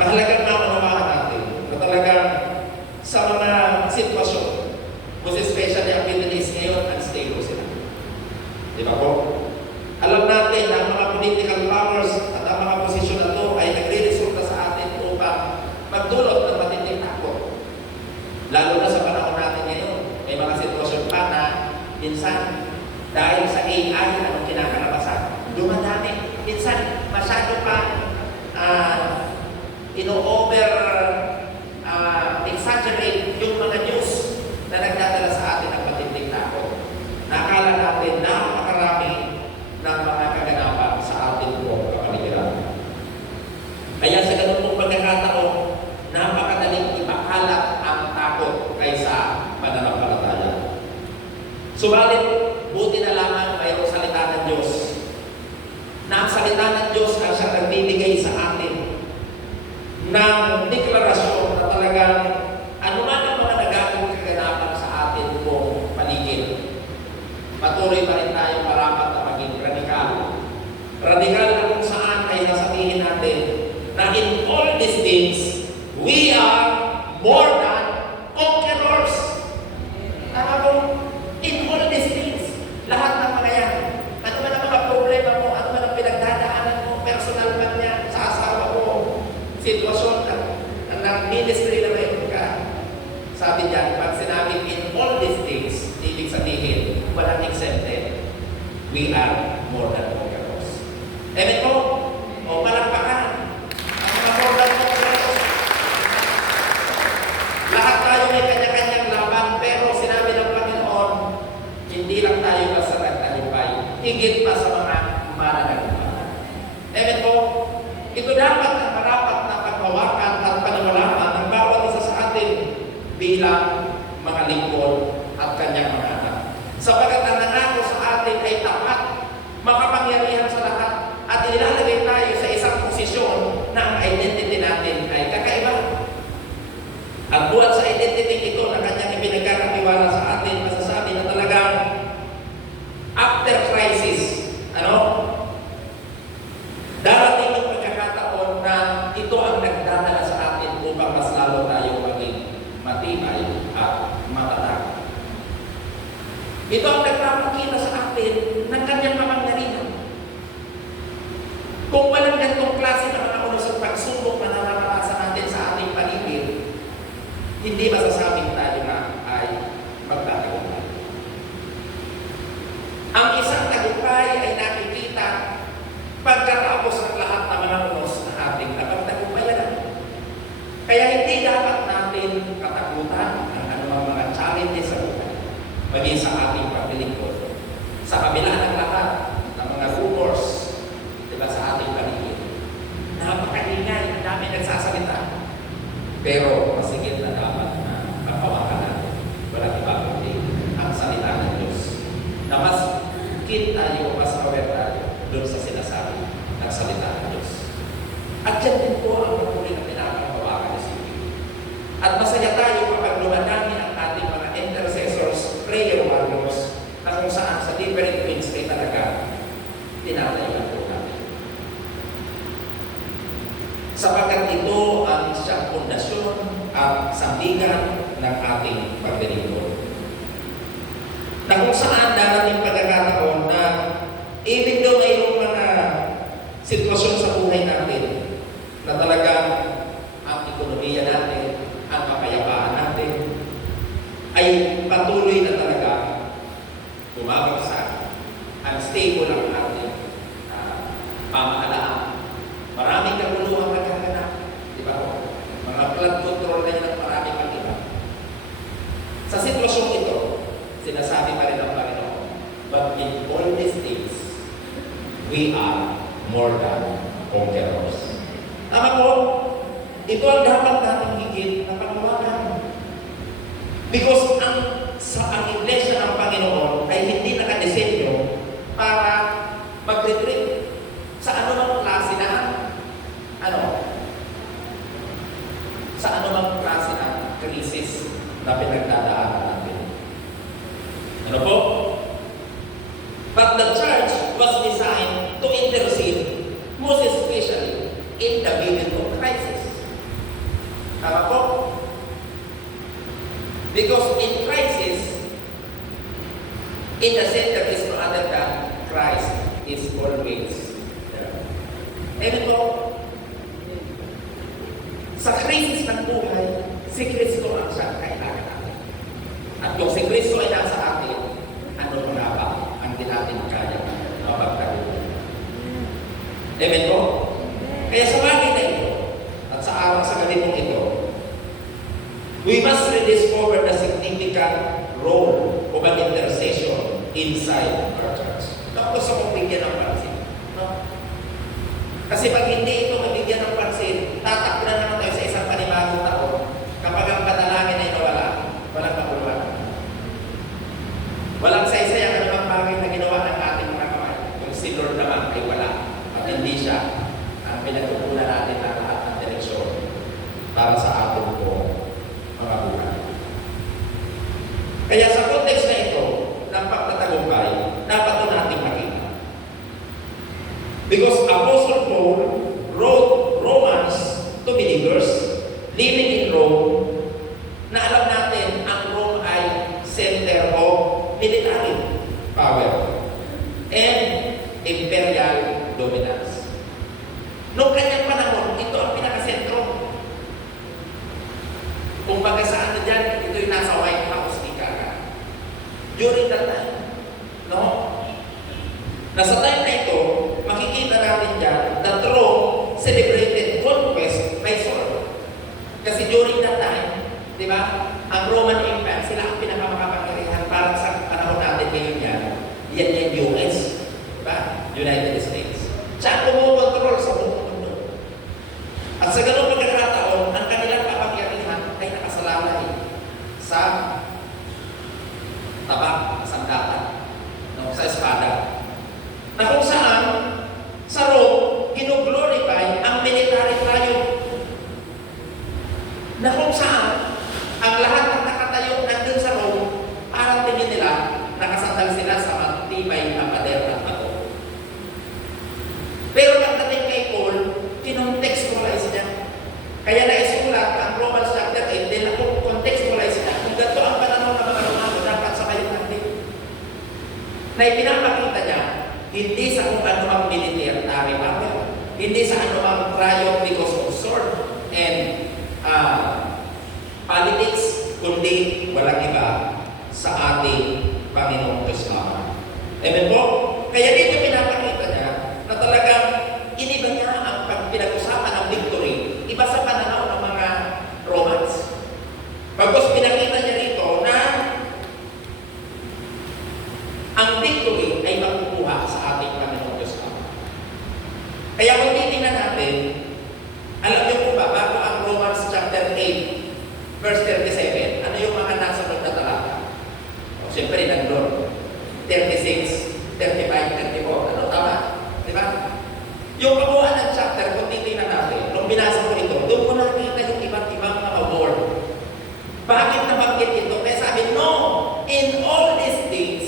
Mahalagang maunawaan natin na talagang sa mga sitwasyon, most especially ang Middle East ngayon, unstable sila. Di ba po? Alam natin na ang mga political powers at ang mga posisyon na ito ay nagre-resulta sa atin upang magdulot ng matinding takot. Lalo na sa panahon natin ngayon, may mga sitwasyon pa na minsan dahil sa AI, anong kinakalabasan? Dumadami. Minsan, masyado pa exaggerate yung mga news na nagdadala sa atin ng matinding takot. Nakala natin na makarami ng mga kaganapan sa ating buong kapaligiran. Kaya sa ganun pong pagkakataon, napakadaling ipakalat ang takot kaysa pananampalataya. Subalit, buti na lamang mayroong salita ng Diyos. Na ang salita ng Diyos ang siyang nagbibigay sa atin ng deklarasyon na talagang anuman ang mga nagagawang kaganapan sa atin buong paligid. Patuloy pa rin tayo marapat na maging radikal. Radikal na kung saan ay nasabihin natin na in all these things, we are more than conquerors. Tama po? In all these things, lahat ng mga yan, ano man ang mga problema mo, ano man ang pinagdadaanan mo, personal man niya, sa asawa mo, sitwasyon ng ministry na mayroon ka. Sabi diyan, pag sinabing in all these things, ibig sabihin, walang exempted, we are more than conquerors. Amen po? O palakpakan. Ang mga more than conquerors. Lahat tayo may kanya-kanyang laban, pero sinabi ng Panginoon, hindi lang tayo basta nagtagumpay, higit pa sa mga mananagumpay. Amen po? Ito dapat ang marapat na pagbawakan at panamalaman ng bawat isa sa atin bilang mga lingkod at kanyang mga anak. Sapagat ang nangako sa atin ay tapat, makapangyarihan sa lahat, at ilalagay tayo sa isang posisyon na ang identity natin ay kakaiba. At buhat sa identity ito na kanyang ipinagkakatiwala sa atin, masasabi na talagang after crisis, darating yung pagkakataon na ito ang nagdadala sa atin upang mas lalo tayo maging matibay at matatag. Ito ang nagpapakita sa atin ng kanyang kapangyarihan. Kung walang ganitong klase ng mga ulos at pagsubok na nararanasan natin sa ating paligid, hindi masasabing tayo na ay magtatagumpay. Ang isang tagumpay ay nakikita pagkatapos ng lahat ng mga unos na ating napagtagumpayan. Kaya hindi dapat natin katakutan ang anumang mga challenges sa buhay, maging sa ating paglilingkod. Sa kabila ng lahat ng mga rumors, diba, sa ating paligid, napakaingay, ang dami nagsasalita. Pero masigit na dapat na kapawakan natin. Walang iba kundi ang salita ng Diyos. Na mas kit tayo, mas aware tayo doon sa sinasabi ng salita ng Diyos. At yan din po ang patuloy na pinapakawakan ni Sige. At masaya tayo kapag lumadami ang ating mga intercessors, prayer warriors, na kung saan sa different wings ay talaga tinatayuan po natin. Sapagat ito ang siyang pundasyon at sandigan ng ating paglilingkod. Na kung saan darating pagkakataon na even though mayroong mga sitwasyon sa buhay natin na talagang ang ekonomiya natin, ang kapayapaan natin ay patuloy na talaga bumabagsak, unstable ang ating pamahalaan. Maraming kaguluhan nagkaganap, di ba po? Mga flood control na yun at maraming mag-iba. Sa sitwasyong ito, sinasabi pa rin ng Panginoon, but in all these things, we are more than conquerors. Tama po, ito ang dapat natin higit na pagkawalan. Because ang iglesia ng Panginoon ay hindi nakadesenyo para mag-retreat sa anumang klase na sa anumang klase ng krisis na pinagdadaanan natin. Ano po? But the church was designed to intercede, most especially in the middle of crisis. Because in crisis, in the center is no other than Christ is always there. Amen po? Sa krisis ng buhay, si Kristo ang siyang kailangan natin. At kung si Kristo ay nasa atin, ano mo na ba ang di natin kaya mapagtagumpay? Amen po? Kaya sa bagay na ito, at sa araw sa gabi mong ito, we must rediscover the significant role of an intercession inside our church. Tapos sa kong bigyan ng pansin. No? Kasi pag hindi ito mabigyan ng pansin, tatakbo na naman tayo sa isang panibagong taon. Kapag ang panalangin ay nawala, walang kapuluhan. Walang saysay ang anumang bagay na ginawa ng ating mga kamay. Kung si Lord naman ay wala at hindi siya ang pinagkukunan natin na lahat ng direksyon para sa ating po mga buhay. Kaya sa context na ito ng pagtatagumpay, dapat ito natin makita. Because Apostle Paul wrote Romans to believers living in Rome na alam natin ang Rome ay center of military power and imperial dominance. Noong kanyang panahon, ito ang pinakasentro. Kung baga saan na dyan, ito yung nasa White House, ika ka. During that time, no? Nasa time na ito, makikita natin dyan, the Rome celebrated conquest by sword. Kasi during that time, di ba, ang Roman Empire, sila ang pinakamakapangyarihan para sa panahon natin ngayon yan. Yan yung US, di ba? United States. Siya ang kumukontrol sa buong mundo. At sa ganung pagkakataon, ang kanilang kapangyarihan ay nakasalalay sa tabak, sandata, no, sa espada. Na kung saan, sa Rome, ginuglorify ang military triumph. Na kung saan, ang lahat ng nakatayo nandun sa Rome, parang tingin nila, nakasandal sila sa matibay na pader at bato. Pero pagdating kay Paul, kinontextualize niya. Kaya naisulat ang Romans chapter 8, din ako contextualize niya. Kung ganito ang panahon ng mga Romano, dapat sa kayo natin. Na ipinapakita niya, hindi sa kung ano ang military power, hindi sa ano ang triumph because of sword and politics, kundi walang iba sa ating Panginoong Diyos Ama. Amen po? Kaya dito pinapakita niya na talagang iniba niya ang pinag-usapan ng victory. Iba sa pananaw ng mga Romans. Pagkos pinakita niya rito na ang victory ay makukuha sa ating Panginoong Diyos Ama. Kaya kung titingnan natin, alam niyo po ba, bago ang Romans chapter 8, verse 37, ano yung mga nasunod na talata? O, siyempre, nandun. 36, 35, 34. Ano, tama? Di ba? Yung kabuuan ng chapter, kung titingnan natin, nung binasa ko ito, doon ko nakita yung iba't ibang mga award. Bakit nabanggit ito? Kaya sabi, no, in all these things,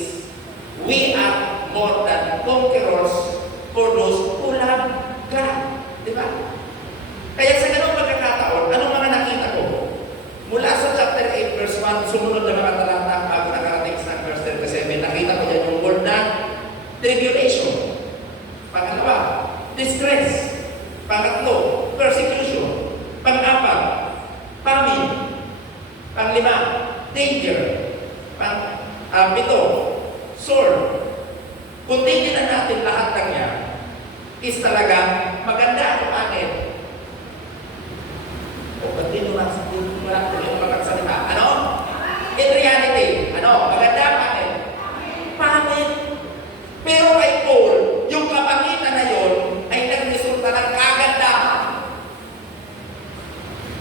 we are more than conquerors for those who love God. Di ba? Kaya sa ganung pagkakataon, anong mga nakita ko? Mula sa chapter 8, verse 1, sumunod na mga talata bago nakarating sa verse 37, nakita ko dyan yung word na tribulation. Pangalawa, distress. Pangatlo, persecution. Pang-apat, famine. Pang-lima, danger. Pang-pito, sword. Kung tingnan natin lahat ng yan, is talaga maganda ang akin. O, ba't din wala yung magkaksalita? Ano? In reality, ano? Maganda ang akin. Pangit. Pero kay Paul, yung kapangitan na yun ay nagresulta ng kagandahan.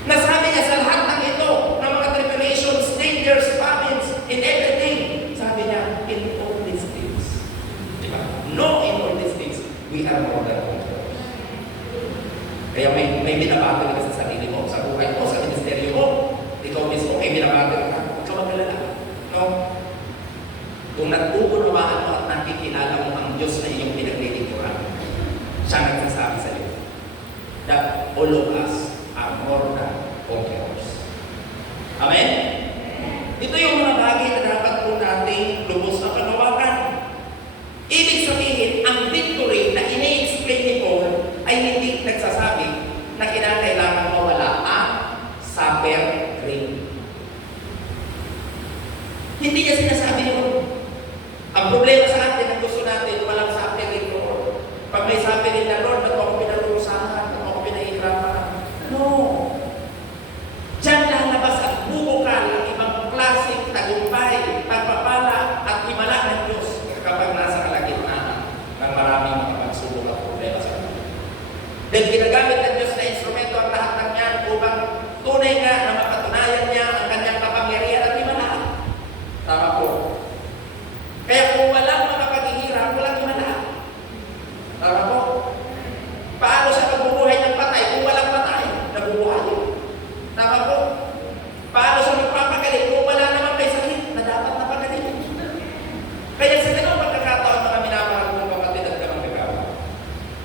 Nasabi niya sa lahat ng ito, ng mga tribulations, dangers, famines, in everything. Sabi niya, in all these things. Diba? No, in all these things, we are more than conquerors. Kaya may binabago ka sa sarili mo, sa buhay mo, sa ministeryo mo. Ikaw mismo, may binabago ka. Huwag ka magalala. No? Kung nagpupunawaan mo at nakikilala mo ang Diyos na iyong pinaglilingkuran, siya nagsasabi sa iyo that all of us are more than conquerors. Amen? Ito yung mga bagay na dapat po nating lubos na panawagan. Ibig sabihin, ang victory na ini-explain ni Paul ay hindi nagsasabi na kinakailangan mawala ang suffering. Hindi niya sinasabi yun. Ang problema sa atin, ang gusto natin, walang suffering, Lord. Pag may suffering na, Lord, ba't ako pinarusahan? Ba't ako pinahihirapan? No. Diyan lalabas at bubukal ang ibang klaseng tagumpay, pagpapala at himala ng Diyos kapag nasa kalagitnaan ng maraming mga pagsubok at problema sa atin. Dahil ginagamit ng Diyos na instrumento ang lahat ng yan upang tunay nga na mapatunayan niya ang kanyang kapangyarihan at himala. Tama po. Kaya kung walang mga paghihirap, walang himala. Tama po. Paano siya magbubuhay ng patay kung walang patay? Nabubuhay. Tama po. Paano siya magpapagaling kung wala naman may sakit na dapat napagaling? Kaya sa ganung pagkakataon, mga minamahal ng kapatid at kamag-agawa,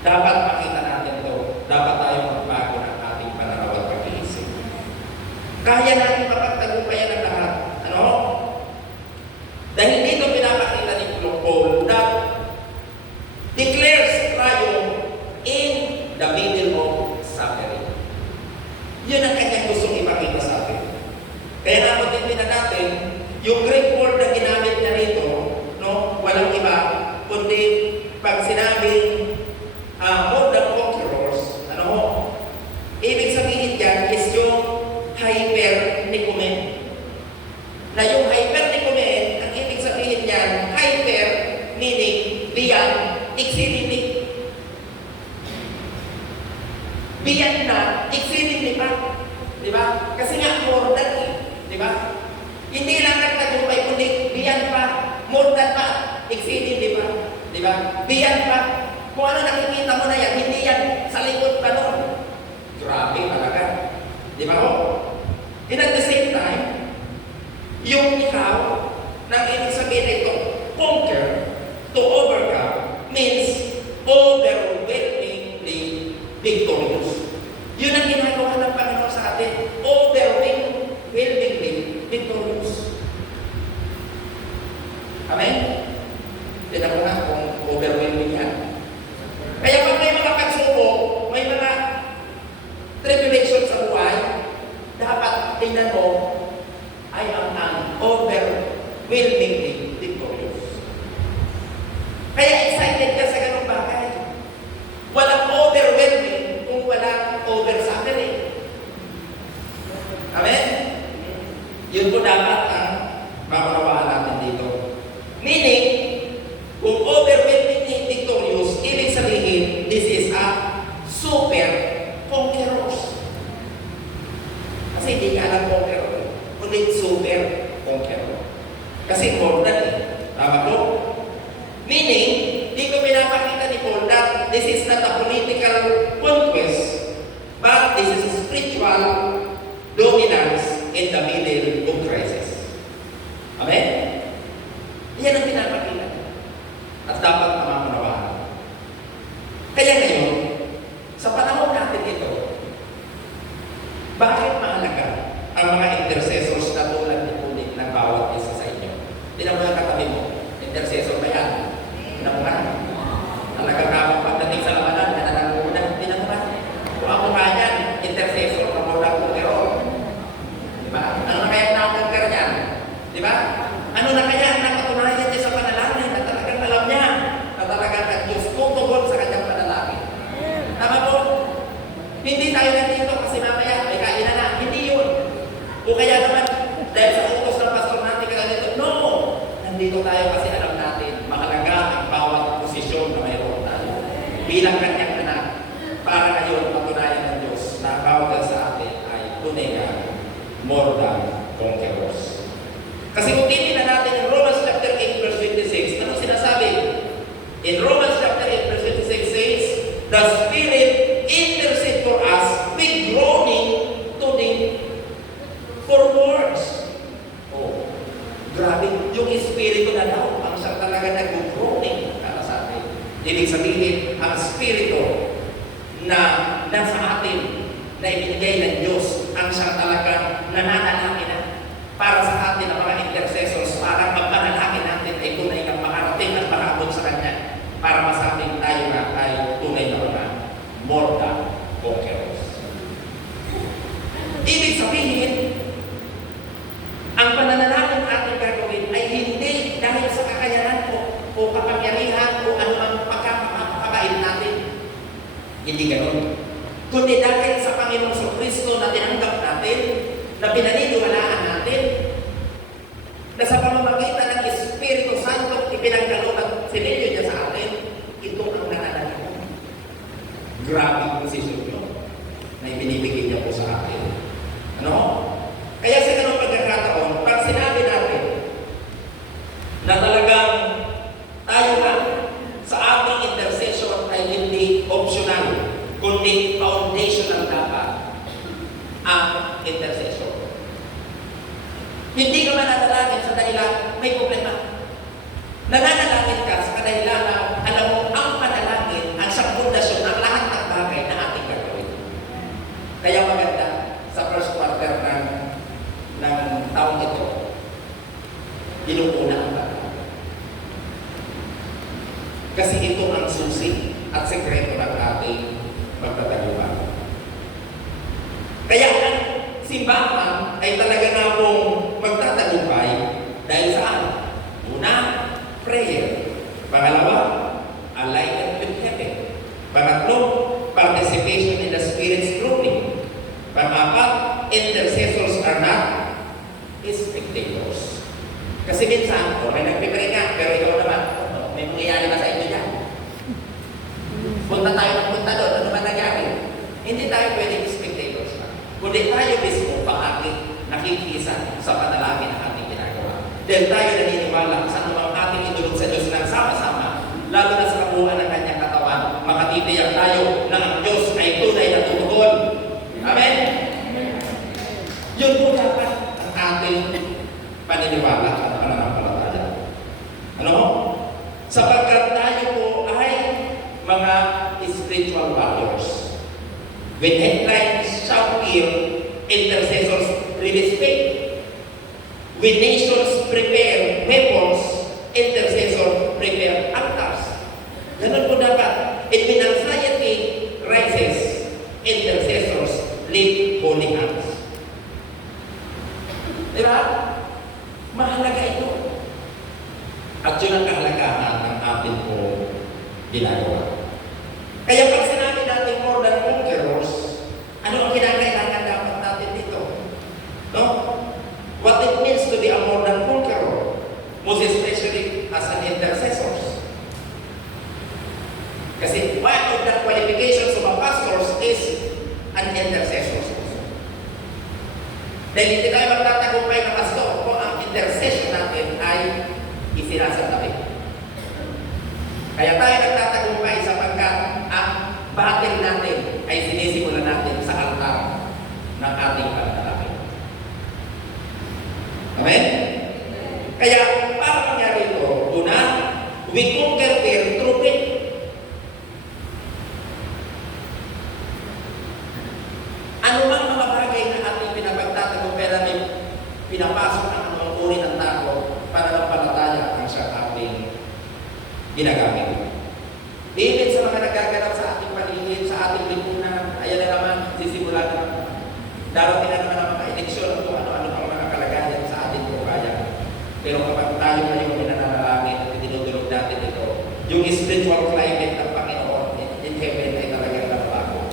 dapat makita natin ito. Dapat tayo magbago ng ating pananaw at pag-iisip. Kaya natin mapagtagumpayan ang lahat. Ano? Dahil dito pinapakita ni Paul that declares triumph in the middle of suffering. Yun ang kanyang gustong ipakita sa atin. Kaya napatintin na natin, yung Greek word na ginamit na rito, no, walang iba, kundi pag sinabing more than conquerors, ano ho, ibig sabihin yan is yung hyper-nicomen. Na yung hyper-nicomen, ang ibig sabihin yan, hyper, meaning beyond, exceedingly. Beyond na, exceedingly pa. Di ba? Kasi nga, more than eh. Di ba? Hindi lang nagtagumpay, kundi beyond pa, more than pa, exceedingly pa. Di ba? Beyond pa. Kung ano nakikita mo na yan, hindi yan sa likod pa nun. Grabe talaga. Di ba ho? And at the same time, yung ikaw, nang ibig sabihin ito, conquer, to overcome, means overwhelmingly victorious. Yun ang ginagawa ng Panginoon sa atin. Overwhelmingly victorious. Amen? Tinan mo na kung overwhelming yan. Kaya pag may mga pagsubok, may mga tribulation sa buhay, dapat tingnan mo, ay ang overwhelmingly victorious. Kaya excited ka sa ganung bagay. Walang overwhelming kung walang over-suffering. Amen? Yun po dapat ang maunawaan natin dito. Meaning, kung overwhelmingly victorious, ibig sabihin, this is a super conquerors. Kasi hindi ka lang conqueror, kundi super conqueror. Kasi more than eh. Tama po? Meaning, dito pinapakita ni Paul that this is not a political conquest, but this is a spiritual dominance in the middle of crisis. Amen? Yan ang pinapakita. At dapat mamamunawaan. Kaya ngayon, sa panahon natin ito, bakit mahalaga ang mga intercessors na tulad ni Pulit ng bawat isa sa inyo? Tinan mo yung katabi mo, intercessor ba yan? Tinan mo nga. Talagang kapag pagdating sa labanan, nanananguna. Tinan mo nga. Kung ako nga yan, intercessor, pamorang conqueror. Diba? Ano na kaya na-conquer niyan? Diba? Ano na kaya ang nakatunayan niya sa panalangin na talagang alam niya na talagang ang Diyos tutugon sa kanyang panalangin? Tama po? Hindi tayo nandito kasi mamaya may kainan na. Hindi yun. O kaya naman, dahil sa utos ng pastor natin kaya nito, no! Nandito tayo kasi alam natin, mahalaga ang bawat posisyon na mayroon tayo. Bilang kanyang anak, para ngayon patunayan ng Diyos na bawat sa atin ay tunay na more than conquerors. Kasi kung titignan natin in Romans chapter 8 verse 26, ano sinasabi? In Romans chapter 8 verse 26 says, the Spirit intercede for us with groaning to the for words. Oh, grabe. Yung Espiritu na daw, ang siyang talaga nag-groaning para sa atin. Ibig sabihin, ang Espiritu na nasa atin, na ibinigay ng Diyos, ang siyang talagang nananalangin na para sa atin na mga Ibig sabihin, ang pananalangin ating gagawin ay hindi dahil sa kakayanan o kapangyarihan o anumang pagkakabait natin. Hindi ganoon. Kundi dahil sa Panginoong Kristo na tinanggap natin, na pinaniniwalaan natin, na sa pamamagitan ng Espiritu Santo ipinagkaloob at sinilyo niya sa atin, ito ang nananalangin. Grabe ang posisyon nyo na ibinibigay niya po sa atin. Ano? Kaya sa ganung pagkakataon, pag sinabi natin na talagang tayo na sa ating intercession ay hindi optional, kundi foundational dapat ang intercession. Hindi ka mananalangin sa dahilan may problema. Nananalangin ka sa dahilan na alam mo ang panalangin ang siyang pundasyon ng lahat ng bagay na ating gagawin. Kaya maganda sa first quarter ng taong ito, inuuna ang bagay. Kasi ito ang susi at sekreto ng ating pagtatayuan. Kaya ang simbahan ay talaga na pong magtatagumpay dahil saan? Una, prayer. Pangalawa, alignment with heaven. Pangatlo, participation in the Spirit's grouping. Pang-apat, intercessors are not spectators. Kasi minsan, may nagpipray nga, pero ikaw naman, may mangyayari na sa inyo dyan. Punta tayo ng punta doon, ano ba nangyari? Hindi tayo pwedeng spectators na. Kundi tayo mismo nakikisa sa panalangin na ating ginagawa. Dahil tayo naniniwala sa anumang ating idulog sa Diyos ng sama-sama, lalo na sa kabuuan ng kanyang katawan, makatitiyak tayo na ang Diyos ay tunay na tutugon. Amen? Yun po dapat ang ating paniniwala at pananampalataya. Ano? Sapagkat tayo po ay mga spiritual warriors. When headlines shall appear, intercessors release faith. When nations prepare weapons, intercessors prepare altars. Ganun po dapat. And when anxiety rises, intercessors lift holy hands. Diba? Mahalaga ito. At yun ang kahalagahan ng ating po ginagawa. Kaya pag sinabi natin more than conquerors, ano ang kinakailangan dapat natin dito? No? What it means to be a more than conqueror, most especially as an intercessor. Kasi one of the qualifications of a pastor is an intercessor. Dahil hindi tayo magtatagumpay na pastor kung ang intercession natin ay isinasabi. Kaya tayo nagtatagumpay sapagkat ang battle natin ay sinisimulan natin sa altar ng ating panalangin. Amen? Kaya, para mangyari ito, una, we conquer fear through faith. Ano mang mga bagay na ating pinapagtatagumpay namin, pinapasok ang anumang uri ng takot para ng palataya ang siya ating ginagamit. Even sa mga nagaganap sa ating paligid, sa ating lipunan, ayan na naman, sisimulan na. Darating na naman ang mga eleksyon kung ano-ano pang mga kalagayan sa ating buhayan. Pero kapag tayo ngayon pinananalangin at tinutulog natin ito, yung spiritual climate ng Panginoon in heaven ay talagang nabago.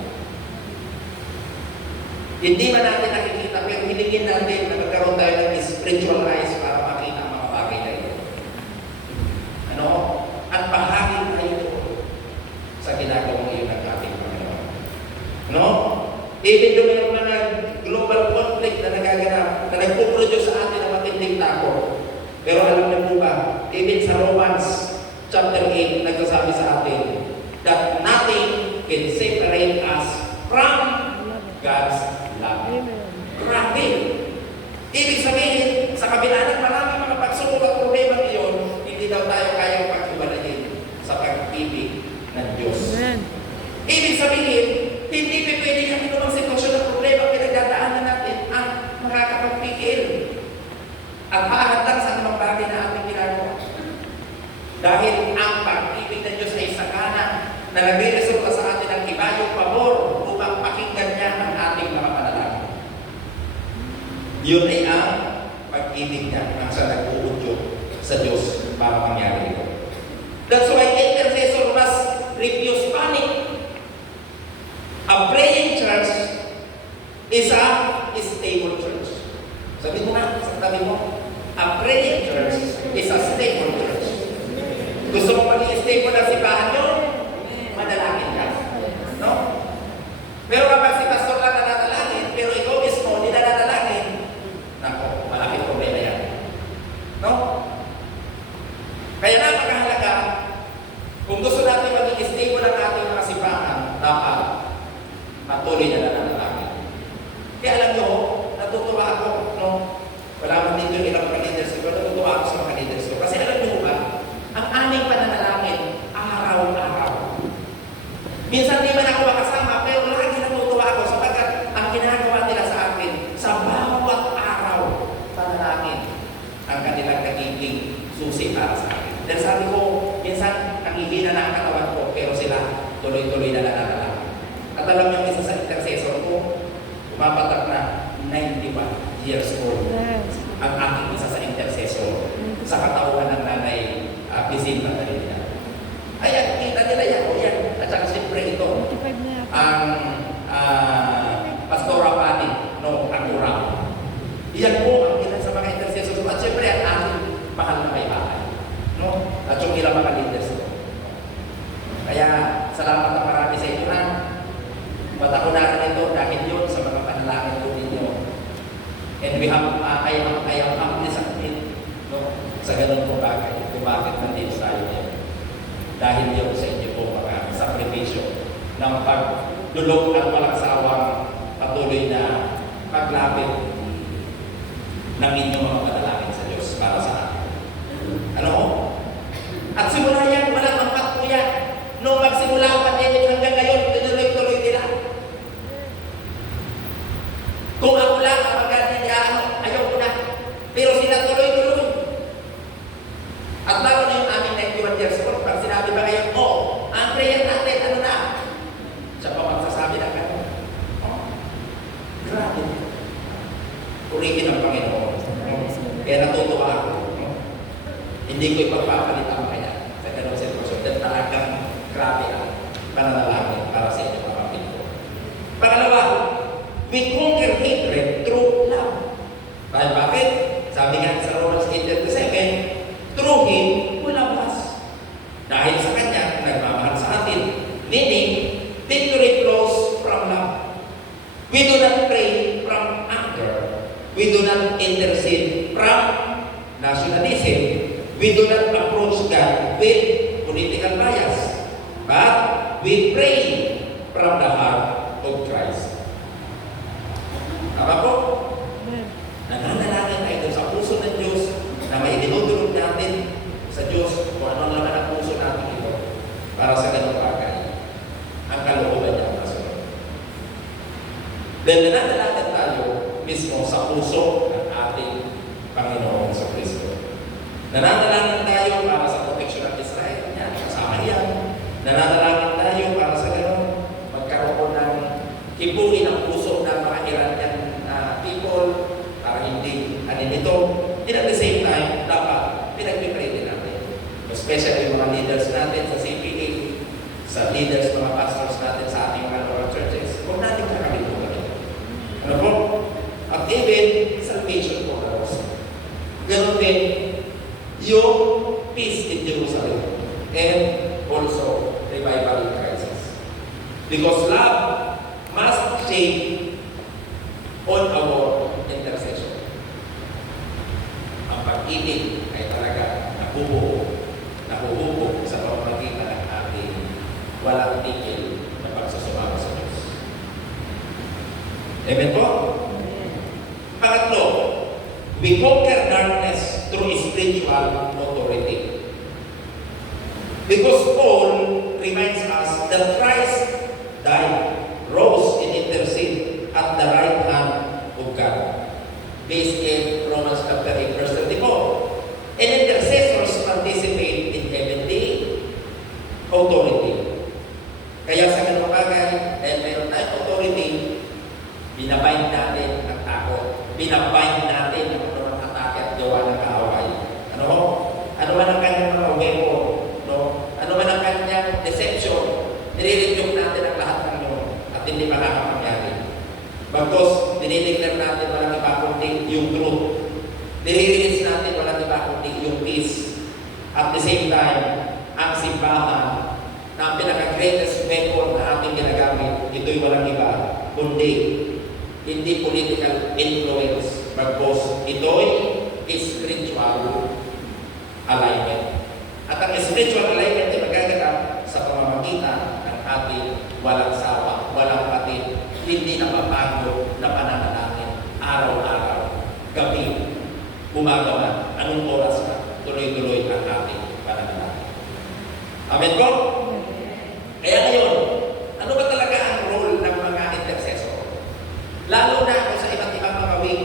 Hindi man natin nakikita, pero hilingin natin na magkaroon tayo ng spiritual eyes para makita ang mga bagay na ito. Ano? At bahagi tayo sa ginagawang iyon ng ating Panginoon. No? Even though mayroon mga global conflict na nagaganap, na nagpuproduce sa atin ng matinding takot. Pero alam niyo po ba, even sa Romans chapter 8, nagsasabi sa atin that nothing can separate us from God's love. Grabe! Ibig sabihin, sa kabila ng maraming mga pagsubok at problema iyon, hindi daw tayo kayang paghiwalayin sa pag-ibig ng Diyos. Amen. Ibig sabihin, hindi pwede ang anumang sitwasyon ng problema pinagdadaanan natin ang makakapagpigil at maahantang sa anumang bagay na ating ginagawa. Dahil ang pag-ibig ng Diyos ay sakana na nagre-resulta sa atin ng iba yung pabor upang pakinggan niya ang ating mga panalangin. Yun ay ang pag-ibig niya ang sa nag-uudyok sa Diyos para mangyari ito. That's why intercessor must refuse panic. A praying church is a stable church. Sabi mo nga, sabi mo, a praying church is a stable church. Gusto mo maging stable na simbahan nyo? Madalangin ka. No? Pero kapag si pastor lang nananalangin, pero ikaw mismo, hindi nananalangin, nako, malaking problema yan. No? Kaya napakahalaga, kung gusto natin maging stable ang ating mga simbahan, dapat patuloy na nananalangin. Kaya alam nyo, natutuwa ako, no? Wala man dito yung ilang leaders ko, natutuwa ako sa mga leaders ko. Kasi alam nyo ba, ang aming pananalangin, araw-araw. Minsan di man ako makasama, pero lagi natutuwa ako sapagkat ang ginagawa nila sa akin, sa bawat araw, panalangin, ang kanilang nagiging susi para sa akin. Dahil sabi ko, minsan nangihina na ang katawan ko, pero sila tuloy-tuloy na nananalangin. At alam niyo, isa sa intercessor ko, umapatak na 91 years old. Ang aking isa sa intercessor sa katawan ng nanay Bisinta na rin niya. Ayan, kita nila yan. O yan. At saka siyempre ito, ang pastoral pati, no, Agurang. Iyan po ang ilan sa mga intercessor. At siyempre ang aking mahal na may bahay. No? At yung ilang mga leaders ko. Kaya, salamat na marami sa inyo na. Mata ko na rin ito dahil yun sa mga panalangin po ninyo. And we have, I am humbly submit, no, sa ganun pong bagay. Kung bakit nandito tayo yan. Dahil yun sa inyo po mga sakripisyo ng pagdulog at walang sawang patuloy na paglapit ng inyong mga panalangin sa Diyos para sa akin. Ano? At simula yan, walang angkat po yan. Nung magsimula ang pandemic hanggang ngayon, tinuloy-tuloy nila. Kung ako lang, ayaw ko na. Pero sila tuloy-tuloy. At lalo na yung aming 91 years old, pag sinabi ba ngayon, ang prayer natin, ano na? Siya pa magsasabi na gano'n. Grabe. Purihin ang Panginoon. Kaya natutuwa ako. Hindi ko ipagpapalit ang kanya sa gano'ng sitwasyon. Dahil talagang grabe ang pananalangin para sa inyo mga kapito. Pangalawa, we conquer hatred through love. Dahil bakit? Sabi nga sa Romans 8:37, through Him who loves us. Dahil sa Kanya, nagmamahal sa atin. Meaning, victory flows from love. We do not pray from anger. We do not intercede from nationalism. We do not approach God with political bias. But we pray from the heart of Christ. Tama po? Nananalangin tayo doon sa puso ng Diyos na may dinudulog natin sa Diyos kung ano ang laman ng puso natin ito para sa ganung bagay. Ang kalooban niya ang kasunod. Dahil nananalangin tayo mismo sa puso ng ating Panginoon sa Kristo. Nananalangin tayo para sa protection ng Israel. Yan, kasama yan. Nananalangin tayo para sa ganun magkaroon ng hipuin ang puso ng mga Iranian people para hindi nito. And at the same time, dapat pinag-pray din natin. Especially yung mga leaders natin sa CPA, sa leaders, mga pastors natin sa ating mga local churches. Huwag natin kakalimutan ito. Ano po? At even, salvation po na also. Ganun din, yung peace in Jerusalem and also revival in crisis. Because love must shape on our intercession. Ang pag-ibig ay talaga nahuhubog sa pamamagitan ng ating walang tigil na pagsusumama sa Diyos. Amen po? Pangatlo, we conquer darkness through spiritual authority. Because Paul reminds us that Christ died, rose, and interceded at the right hand of God. Based in Romans chapter 8, verse 34. And intercessors participate in heavenly authority. Kaya sa ganung bagay, dahil mayroon tayong authority, binabind natin ang takot. binabind natin ang anumang atake at gawa ng kaaway. Ano ho? Ano man ang kanyang mga weapon, no? Ano man ang kanyang deception, nire-rebuke natin ang lahat ng yun at hindi makakapangyari. Bagkus, dinideclare natin walang iba kundi yung truth. Nire-release natin walang iba kundi yung peace. At the same time, ang simbahan na ang pinaka-greatest weapon na ating ginagamit, ito'y walang iba kundi hindi political influence. Bagkus, ito'y spiritual alignment. At ang spiritual alignment ay magaganap sa pamamagitan ng ating walang sawa, walang patid, hindi napapago na pananalangin, araw-araw, gabi, umaga man, anong oras ka, tuloy-tuloy ang ating pananalangin. Amen po? Kaya ngayon, ano ba talaga ang role ng mga intercessor? Lalo na kung sa iba't ibang mga wing,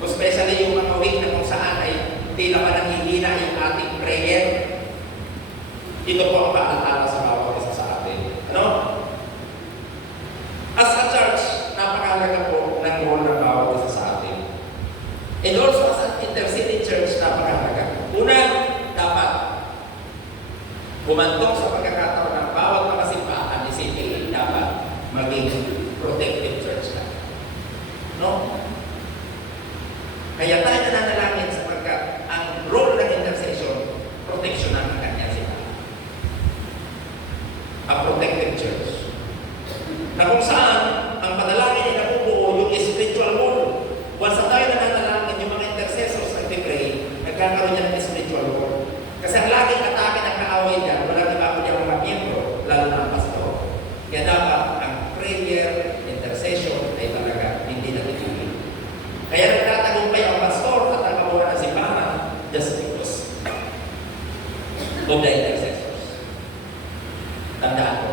especially yung mga wing na kung saan ay tila pa nanghihina yung ating prayer. Ito po ang paalala sa bawat isa sa atin. Ano? As a church, napakahalaga po ng role ng bawat isa sa atin. And also as an interceding church, napakahalaga. Una, dapat humantong sa pagkakataon ng bawat mga simbahan ni CPA dapat maging protective church na. No? Kaya tayo nananalangin sapagkat ang role ng intercession, protection ng kanyang simbahan. A protective church. Na kung saan ang panalangin ay nabubuo yung spiritual wall. Once na tayo nananalangin yung mga intercessors nagpipray, nagkakaroon niya ng spiritual wall. Kasi ang laging atake ng kaaway niya, walang iba ko niya mga miyembro, lalo na ang pastor. Kaya dapat ang prayer, intercession ay talaga hindi natitigil. Kaya nagtatagumpay ang pastor at ang kabuuan ng simbahan just because of the intercessors. Tandaan ko.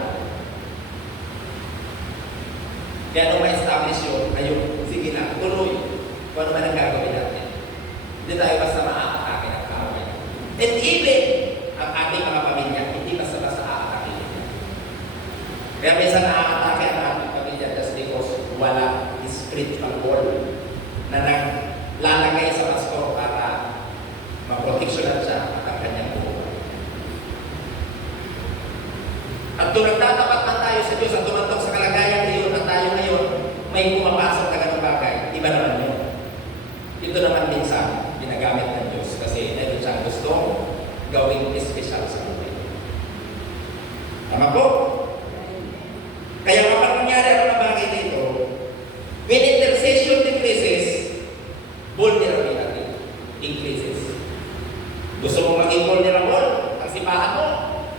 Kaya nung ma-establish yun, ayun, sige na, tuloy. Kung ano man ang gagawin natin. Hindi tayo basta maaatake ng kaaway. And even ang ating mga pamilya, hindi basta-basta aatake nila. Kaya minsan naaatake ang ating pamilya just because wala spiritual wall na naglalagay sa pastor para maproteksyonan siya at ang kanyang buhay. At kung nagtatapat man tayo sa Diyos at tumantok sa kalagayan ngayon na tayo ngayon, may pumapasok na ganung bagay, iba naman yun. Ito naman minsan, ginagamit ng Diyos kasi meron siyang gustong gawing espesyal sa buhay. Tama po? Kaya kapag nangyari ang mga bagay dito, when intercession decreases, vulnerability increases. Gusto mong maging vulnerable ang simbahan mo?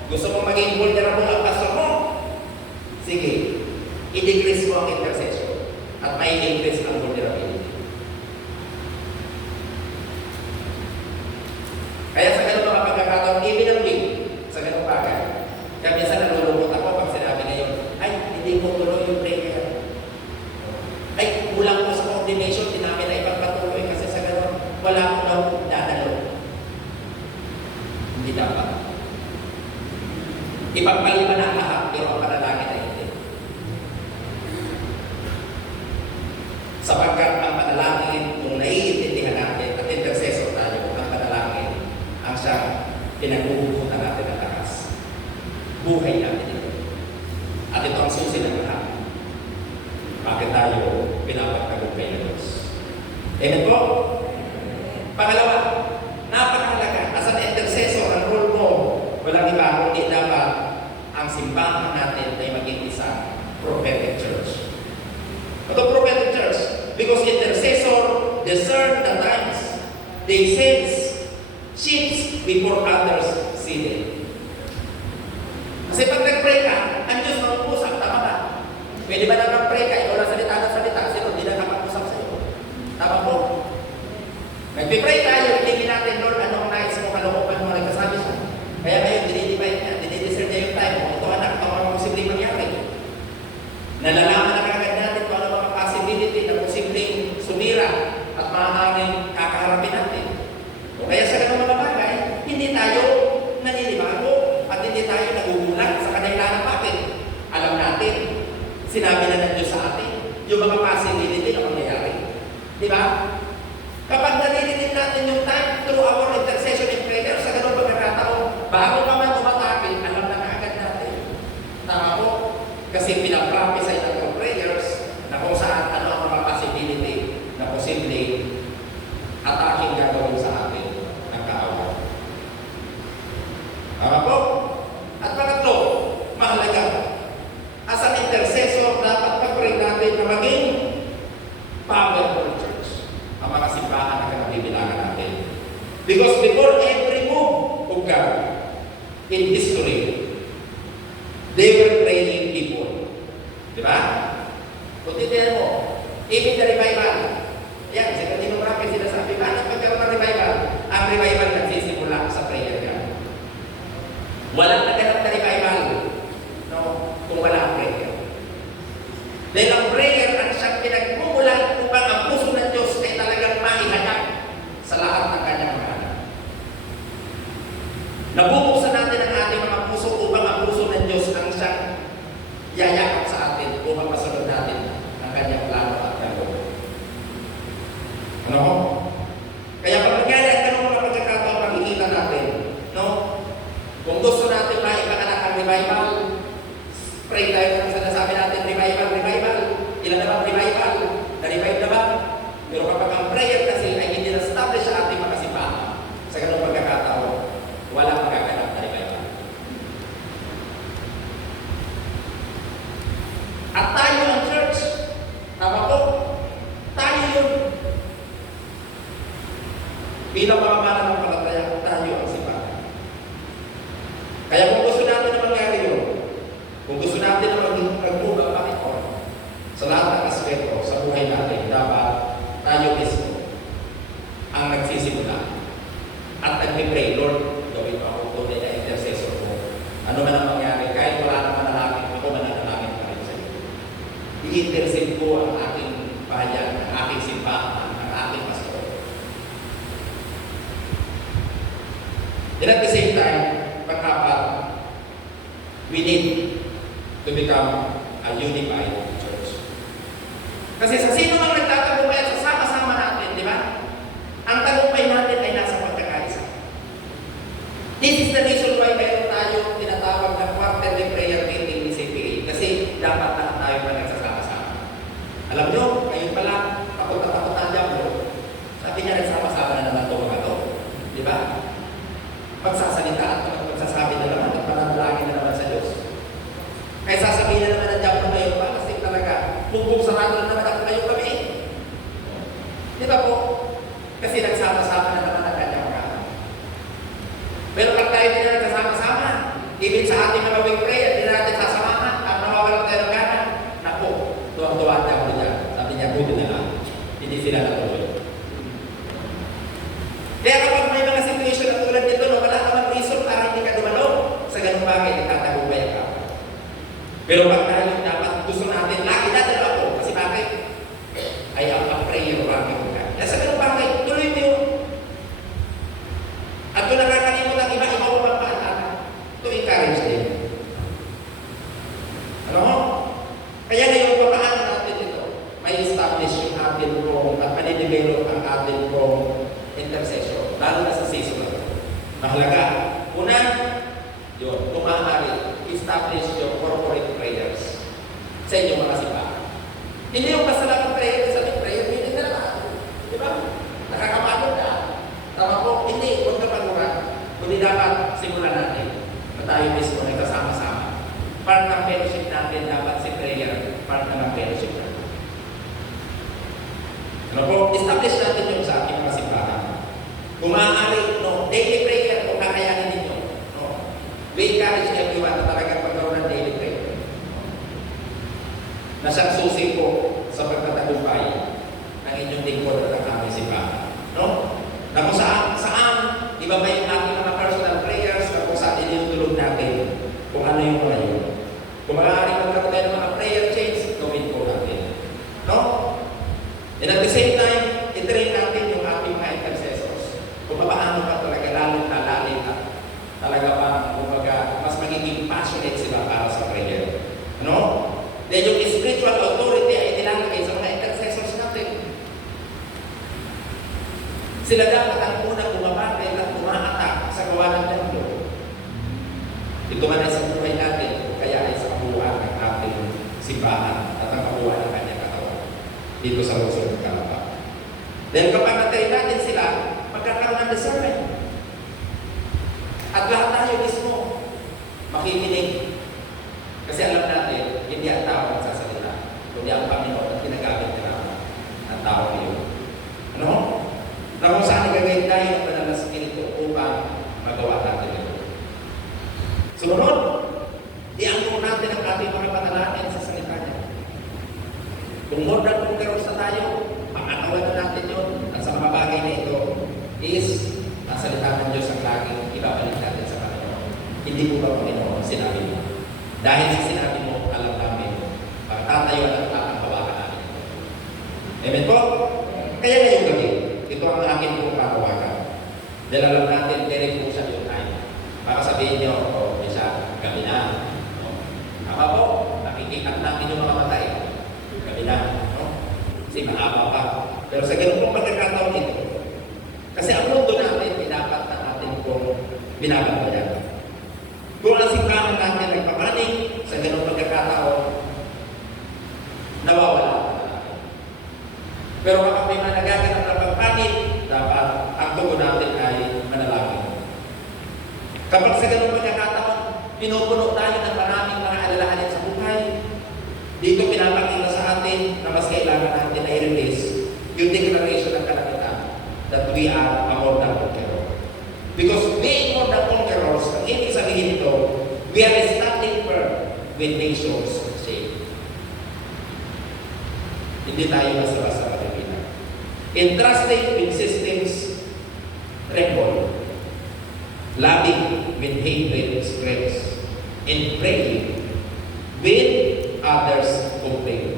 Gusto mong maging vulnerable ang pastor mo? Sige, i-decrease mo ang intercession at may increase ang vulnerability. Kaya sa ganun mga pagkakataon, even ang week, sa ganung bagay. Kaya minsan nalulungkot ako pag sinabi ngayon, ay, hindi ko tuloy yung prayer. Ay, kulang ko sa coordination, di namin na ipagpatuloy kasi sa ganun, wala akong daw dadalo. Hindi dapat. Ipagpaliban ang lahat, pero ang panalangin ay hindi. Sapagkat ang panalangin, kung naiintindihan natin at intercessor tayo, ang panalangin, ang siyang pinagbubukutan natin ng lakas. Buhay natin ito. At ito ang susi ng lahat. Bakit tayo pinapagtagumpay ng Diyos? Amen po? Pangalawa, napakahalaga. As an intercessor, ang role mo, walang iba kundi dapat ang simbahan natin ay maging isang prophetic church. Ito prophetic church because intercessor discern the times. They sense shifts before others see them. Kasi pag nag-pray ka, ang Diyos mag-usap, tama ba? Pwede ba na mag-pray ka, ikaw lang salita ng salita, sino hindi na kapag-usap sa iyo? Tama po? Nag-pray tayo, itingin natin, Lord, anong nais mo, kalooban mo, nagkasabi siya. Kaya ngayon, dinidivide niya, dinidiscern niya yung time mo. Ito anak, ito ang posibleng mangyari. Nalalaman na kagad natin kung ano mga possibility na posibleng sumira at maaaring kakaharapin natin. O kaya sa ganung mga bagay, hindi tayo naninibago at hindi tayo nagugulat sa kanyang Di ba? Kapag naririnig natin yung time through our intercession and prayer, sa ganun pagkakataon, bago pa man umatake, alam na kaagad natin. Tama po? Kasi pinaprophesy ng our prayers na kung saan ano ang mga possibility na posible attacking gagawin sa atin ng kaaway. Tama po? At pangatlo, mahalaga. As an intercessor, dapat pag-pray natin na maging powerful church. Ang mga simbahan na kanabibilangan natin. Because before every move of God in history, they were praying people. Di ba? Kung titignan mo, even the revival, yan, sa kanino marami sinasabi, bakit pagkaroon ng revival? Ang revival nagsisimula sa prayer ka. Walang naganap na revival, no? Kung wala ang prayer. Dahil ang prayer ang siyang pinagmumulan upang ang puso ng Diyos ay talagang maihayag sa lahat ng kanyang mga anak. Nabubuksan natin ang ating mga puso upang ang puso ng Diyos ang siyang yayakap sa atin upang masunod natin ang kanyang plano at gagawin. Ano? Kaya pag nangyari ang ganun mga pagkakataon, makikita natin, no? Kung gusto natin maipanganak ang revival, pray tayo kung sinasabi natin, revival. Ilan naman revival? Na-revive na ba? Pero kapag ang prayer kasi ay hindi na-establish sa ating mga simbahan, sa ganung pagkakataon, wala magaganap na revival. At tayo ang church, tama po? Tayo yun. Bilang mga mananampalataya, tayo ang simbahan. Kaya kung gusto natin na mangyari yun, kung gusto natin na mag-move ang Panginoon sa lahat ng aspeto sa buhay natin, dapat tayo mismo ang nagsisimula at nag-pray, Lord, gawin mo ako tunay na intercessor mo. Ano man ang mangyari, kahit wala na manalangin, ako mananalangin pa rin sa iyo. I-intercede ko ang aking bahayan, ang aking simbahan, ang aking pastor. And at the same time, pagkapat, we need to become a unified church. Kasi sa sino mang nagtatagumpay at sasama-sama natin, di ba? Ang tagumpay natin ay nasa pagkakaisa. This is the reason why mayroon tayo tinatawag na quarterly prayer meeting ni CPA. Kasi dapat na tayo pa nagsasama-sama. Alam nyo, ngayon pala, takot na takot na Diablo. Sabi niya, nagsama-sama na naman ito mga ito. Di ba? Pagsasalita at pagsasabi na naman at pananalangin na naman sa Diyos. Kaya sasabihin na naman ng Diablo ngayon pa, kasi talaga, bumbong sarado na naman ako ngayon kami. Di ba po? Kasi nagsama-sama na naman ang kanyang mga. Pero pag tayo din na nagsasama-sama, even sa ating mga week prayer, hindi natin sasamahan, at nawawalan tayo ng gana. Naku, tuwang-tuwa ang Diablo dyan. Sabi niya, buti na lang. Hindi sila natuloy. Kaya kapag may mga situation na tulad nito, no, wala namang reason para hindi ka dumalo, sa ganung bagay, nagtatagumpay ka. Pero pag tayo dapat gusto natin, lagi natin ako, kasi bakit? Ay ang prayer o ang mga. Kaya sa ganung bagay, tuloy mo yun. At kung nakakalimot ang iba mo magpaalala, to encourage din. Ano mo? Kaya ngayon, papaano natin ito? May establish yung atin kong at manidevelop ang atin kong intercession, lalo na sa season na ito. Mahalaga. Una, yun, kung maaari, establish yung corporate prayers sa inyong mga simbahan. Hindi yung basta lang ang prayer sa ating prayer, hindi na naman. Di ba? Nakakapagod na. Tama po, hindi, huwag na pag-urat. Kundi dapat simulan natin na tayo mismo ay kasama-sama. Part ng fellowship natin, dapat si prayer, part ng fellowship natin. Ano po, establish natin yung sa ating mga simbahan. Kung maaari, no, daily prayer, kung kakayanin ninyo, no, we encourage everyone na talagang pagkaroon ng daily prayer. Na siyang susi po sa pagtatagumpay ng inyong lingkod at ang aming simbahan. No? Na kung saan, iba ba yung ating mga personal prayers na kung saan initulog natin kung ano yung mga yun. Kung maaari magkaroon tayo ng mga prayer chains, gawin po natin. No? And at the same time, itrain natin yung ating mga intercessors. Kung paano pa talaga lalong nalalim at talaga pa, kumbaga, mas magiging passionate sila para sa prayer. Ano? Then yung spiritual authority ay nilalagay sa mga intercessors natin. Sila dapat ang unang bumabate at umaatak sa gawa ng templo. Ito man ay sa buhay natin, kaya ay sa kabuuan ng ating simbahan at ang kabuuan ng kanyang katawan dito sa lungsod ng Calamba. Dahil kapag natay natin sila, magkakaroon ng discernment. At lahat tayo mismo makikinig. Kasi alam natin, hindi ang tao nagsasalita, kundi ang Panginoon at ginagamit nila ng tao ngayon. Ano? Na kung saan igagawin tayo ng banal na Espiritu upang magawa natin ito. Sumunod, iangkong natin ang ating mga panalangin sa salita niya. Kung more than conquerors na tayo, pangatawad na natin yun. At sa mga bagay na ito is ang salita ng Diyos ang laging ibabalik natin sa Panginoon. Hindi po ba Panginoon sinabi mo? Dahil sa sinabi mo, alam namin, magtatayo at ang hawakan namin. Amen po? Kaya ngayong gabi, ito ang akin pong katawagan. Dahil alam natin, direct po sa yung time. Baka sabihin niyo, oh, isa, gabi na. No? Tama po, nakikita namin yung mga matay. Gabi na. No? Kasi mahaba pa. Pero sa ganun pong pagkakataon ito, kasi ang mundo natin, dapat na natin pong binabantayan. Kung ang simbahan natin nagpapanig, sa ganun pagkakataon, nawawala. Pero kapag may mga nagaganap na pagpanig, dapat ang tugon natin ay manalangin. Kapag sa ganun pagkakataon, pinupuno tayo ng maraming mga alalahanin sa buhay, dito pinapakita sa atin na mas kailangan natin na i-release yung declaration ng kalangitan that we are a more than conqueror. Because being more than conquerors, ang ibig sabihin ito, we are standing firm with nations safe. Hindi tayo basta-basta Pilipinas. Entrusting with systems tremble, loving with hatred spreads, and praying with others obey.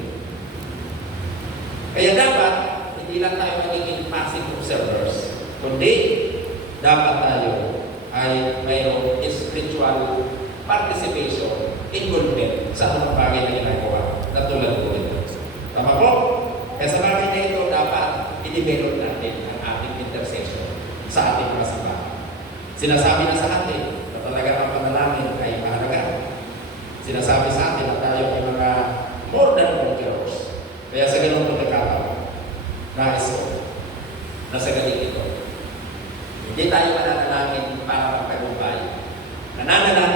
Kaya dapat, hindi lang tayo magiging passive observers, kundi dapat tayo ay mayroong spiritual participation, involvement sa anong bagay na ginagawa na tulad po ito. Tama po? Kaya sa bagay na ito, dapat i-develop natin ang ating intercession sa ating mga simbahan. Sinasabi na sa atin na talaga ang panalangin ay mahalaga. Sinasabi sa atin na tayo ay mga more than conquerors. Kaya sa ganung pagkakataon, nais ko na sa galing ito, hindi tayo mananalangin para magtagumpay. Nananalangin